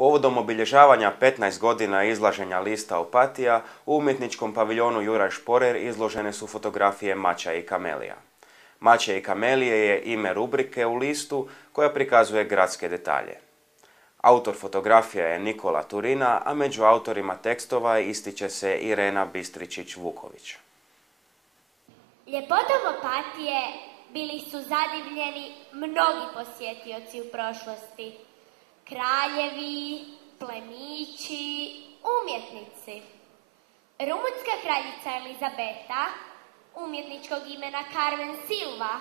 Povodom obilježavanja 15 godina izlaženja lista Opatija, u umjetničkom paviljonu Juraj Šporer izložene su fotografije Mača i kamelija. Mače i kamelije je ime rubrike u listu koja prikazuje gradske detalje. Autor fotografija je Nikola Turina, a među autorima tekstova ističe se Irena Bistričić-Vuković. Ljepotom Opatije bili su zadivljeni mnogi posjetioci u prošlosti. Kraljevi, plemići, umjetnici. Rumunjska kraljica Elizabeta, umjetničkog imena Carmen Silva,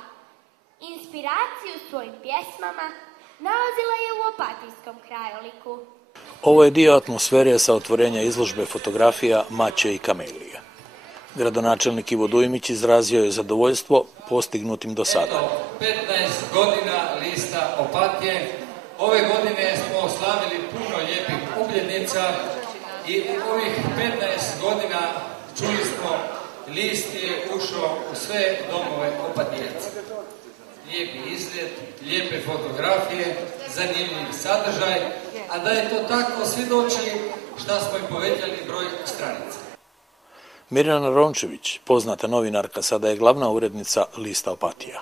inspiraciju svojim pjesmama nalazila je u opatijskom krajoliku. Ovo je dio atmosfere sa otvorenja izložbe fotografija Mače i kamelije. Gradonačelnik Ivo Dujmić izrazio je zadovoljstvo postignutim do sada. 15 godina lista Opatije. Ove godine smo slavili puno lijepih obljetnica i u ovih 15 godina čuli smo, list je ušao u sve domove Opatijeca. Lijepi izgled, lijepe fotografije, zanimljiv sadržaj, a da je to tako svjedoči šta smo i povećali broj stranica. Mirjana Rončević, poznata novinarka, sada je glavna urednica lista Opatija.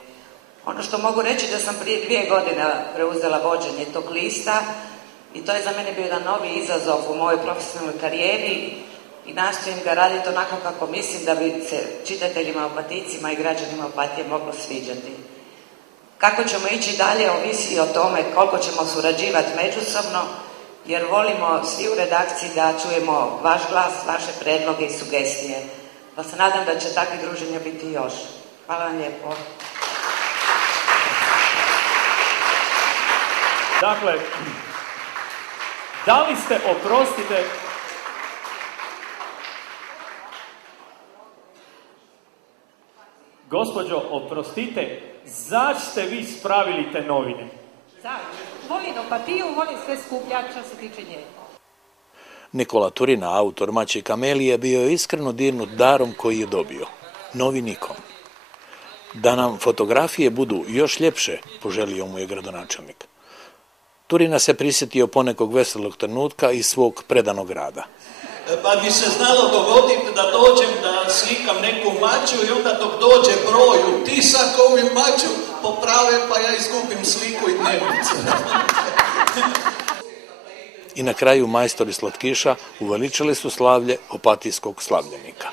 Ono što mogu reći da sam prije 2 godine preuzela vođenje tog lista i to je za mene bio jedan novi izazov u mojoj profesionalnoj karijeri i nastojim ga raditi onako kako mislim da bi se čitateljima Opatijcima i građanima Opatije moglo sviđati. Kako ćemo ići dalje ovisi o tome koliko ćemo surađivati međusobno, jer volimo svi u redakciji da čujemo vaš glas, vaše predloge i sugestije. Pa se nadam da će takvih druženja biti još. Hvala vam lijepo. Dakle, da li ste, oprostite, gospođo, oprostite, zašto ste vi spravili te novine? Volim Opatiju, volim sve skuplja što se tiče nje. Nikola Turina, autor Mače i kamelije, bio je iskreno dirnut darom koji je dobio. Novinikom. Da nam fotografije budu još ljepše, poželio mu je gradonačelnik. Turina se prisjetio ponekog veselog trenutka iz svog predanog rada. Pa mi se znalo dogoditi da dođem da slikam neku maču i onda dok dođe broj u tisak ovi maču poprave pa ja izgubim sliku i dnevnicu. I na kraju majstori slatkiša uveličili su slavlje opatijskog slavljenika.